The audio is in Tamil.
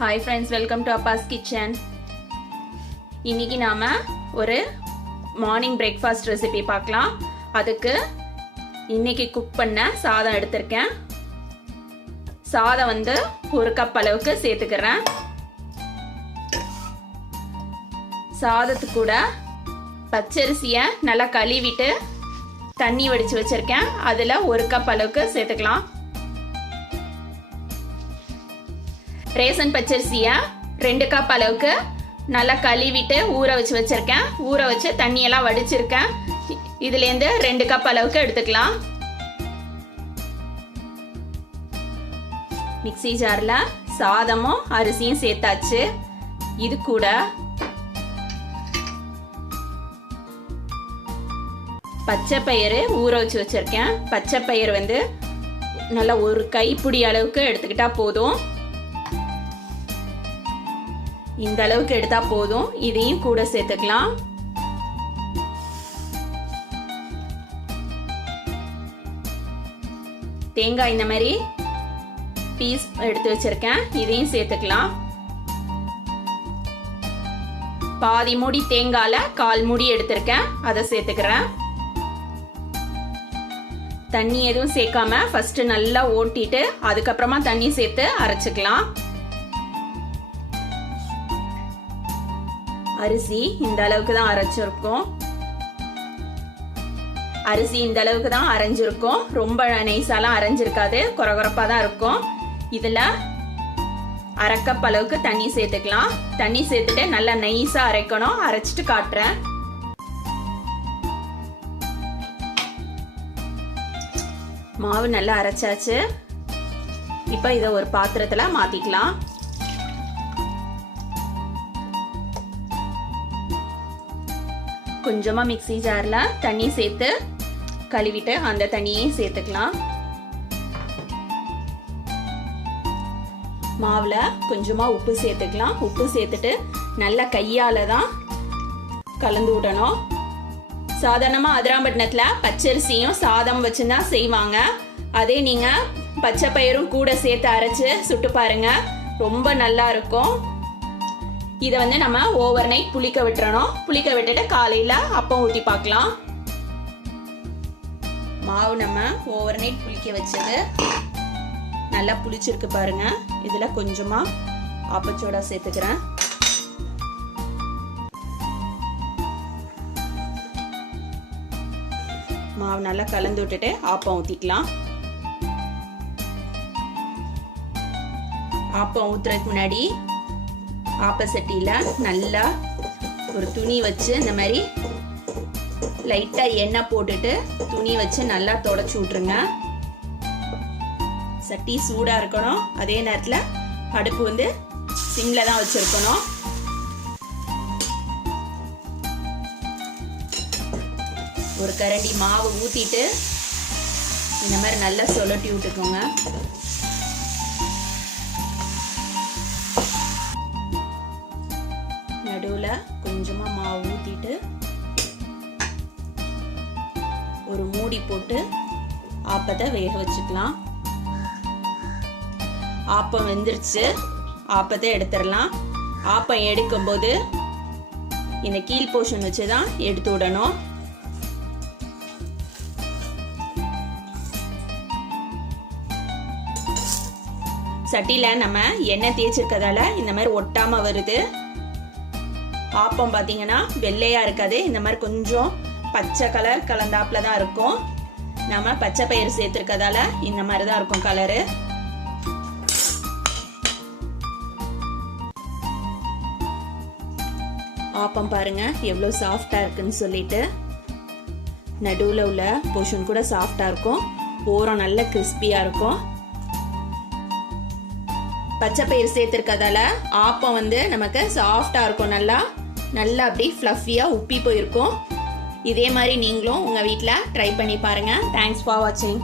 Hi friends, welcome to Abbas kitchen. இன்னைக்கு நாம ஒரு மார்னிங் பிரேக்ஃபாஸ்ட் ரெசிபி பார்க்கலாம். அதுக்கு இன்னைக்கு குக் பண்ண சாதம் எடுத்திருக்கேன். சாதம் ஒரு கப் அளவுக்கு சேர்த்துக்கிறேன். சாதத்துக்கு கூட பச்சரிசியை நல்லா கழுவிட்டு தண்ணி வடிச்சு வச்சிருக்கேன். அதுல ஒரு கப் அளவுக்கு சேர்த்துக்கலாம். ரேசன் பச்சரிசியை 2 கப் அளவுக்கு நல்லா கழுவிட்டு ஊற வச்சு வச்சிருக்கேன். ஊற வச்சு தண்ணியெல்லாம் வடிச்சிருக்கேன். இதுலேருந்து 2 கப் அளவுக்கு எடுத்துக்கலாம். மிக்ஸி ஜார்ல சாதமும் அரிசியும் சேர்த்தாச்சு. இது கூட பச்சை பயிறு ஊற வச்சு வச்சிருக்கேன். பச்சை பயிறு நல்லா ஒரு கைப்பிடி அளவுக்கு எடுத்துக்கிட்டா போதும். இந்த அளவுக்கு எடுத்தா போதும். இதையும் கூட சேர்த்துக்கலாம். தேங்காய் இந்த மாதிரி பீஸ் எடுத்து வச்சிருக்கேன். இதையும் சேர்த்துக்கலாம். பாதி மூடி தேங்காய்ல 1/4 மூடி எடுத்திருக்கேன். அதை சேர்த்துக்கிறேன். தண்ணி எதுவும் சேர்க்காம ஃபர்ஸ்ட் நல்லா ஓட்டிட்டு அதுக்கப்புறமா தண்ணி சேர்த்து அரைச்சுக்கலாம். அரிசி இந்த அளவுக்கு தான் அரைச்சிருக்கோம். அரிசி இந்த அளவுக்கு தான் அரைஞ்சிருக்கும். ரொம்ப நைஸாலாம் அரைஞ்சிருக்காது, கொரகொரப்பா தான் இருக்கும். இதுல 1/2 கப் அளவுக்கு தண்ணி சேர்த்துக்கலாம். தண்ணி சேர்த்துட்டு நல்லா நைஸா அரைக்கணும். அரைச்சிட்டு காட்டுறேன். மாவு நல்லா அரைச்சாச்சு. இப்போ இதை ஒரு பாத்திரத்துல மாத்திக்கலாம். கொஞ்சமா மிக்ஸி ஜார்ல தண்ணி சேர்த்து கழுவிட்டு அந்த தண்ணியையும் சேர்த்துக்கலாம். மாவுல கொஞ்சமா உப்பு சேர்த்துக்கலாம். உப்பு சேர்த்துட்டு நல்லா கையால தான் கலந்து விடணும். சாதாரணமா அதிராம்பட்டினத்துல பச்சரிசியும் சாதம் வச்சுதான் செய்வாங்க. அதே நீங்க பச்சை பயிரும் கூட சேர்த்து அரைச்சு சுட்டு பாருங்க, ரொம்ப நல்லா இருக்கும். இதை நம்ம ஓவர் நைட் புளிக்க விட்டுறணும். புளிக்க விட்டுட்டு காலையில அப்பம் ஊத்தி பார்க்கலாம். மாவு நம்ம ஓவர் நைட் புளிக்க வச்சது நல்லா புளிச்சிருக்கு பாருங்க. இதுல கொஞ்சமா ஆப்பச்சோடா சேர்த்துக்கிறேன். மாவு நல்லா கலந்து விட்டுட்டு ஆப்பம் ஊத்திக்கலாம். ஆப்பம் ஊத்துறதுக்கு முன்னாடி ஆப்பசட்டியில நல்லா ஒரு துணி வச்சு இந்த மாதிரி லைட்டா எண்ணெய் போட்டுட்டு துணி வச்சு நல்லா தொடச்சு விட்டுருங்க. சட்டி சூடா இருக்கணும். அதே நேரத்துல அடுப்பு சிம்ல தான் வச்சிருக்கணும். ஒரு கரண்டி மாவு ஊத்திட்டு இந்த மாதிரி நல்லா சொலட்டி விட்டுக்கோங்க. நடுவுல கொஞ்சமா மாவு ஊத்திட்டு ஒரு மூடி போட்டு ஆப்பத்தை வேக வச்சுக்கலாம். ஆப்பம் வெந்துருச்சு. ஆப்பத்தை எடுத்துடலாம். ஆப்பம் எடுக்கும் போது இந்த கீழ் போர்ஷன் வச்சுதான் எடுத்து விடணும். சட்டியில நம்ம எண்ணெய் தேய்ச்சிருக்கதால இந்த மாதிரி ஒட்டாம வருது. ஆப்பம் பாத்தீங்கன்னா வெள்ளையா இருக்காது. இந்த மாதிரி கொஞ்சம் பச்சை கலர் கலந்தாப்புல தான் இருக்கும். நம்ம பச்சை பயிறு சேர்த்திருக்கதால இந்த மாதிரி தான் இருக்கும் கலரு. ஆப்பம் பாருங்க எவ்வளவு சாஃப்டா இருக்குன்னு சொல்லிட்டு. நடுவுல உள்ள போர்ஷன் கூட சாஃப்டா இருக்கும். ஓரம் நல்ல கிறிஸ்பியா இருக்கும். பச்சை பயிறு சேர்த்திருக்கதால ஆப்பம் நமக்கு சாஃப்டா இருக்கும். நல்லா அப்படி ஃப்ளஃபியா உப்பி போயிருக்கும். இதே மாதிரி நீங்களும் உங்க வீட்டில் ட்ரை பண்ணி பாருங்க. தேங்க்ஸ் ஃபார் வாட்சிங்.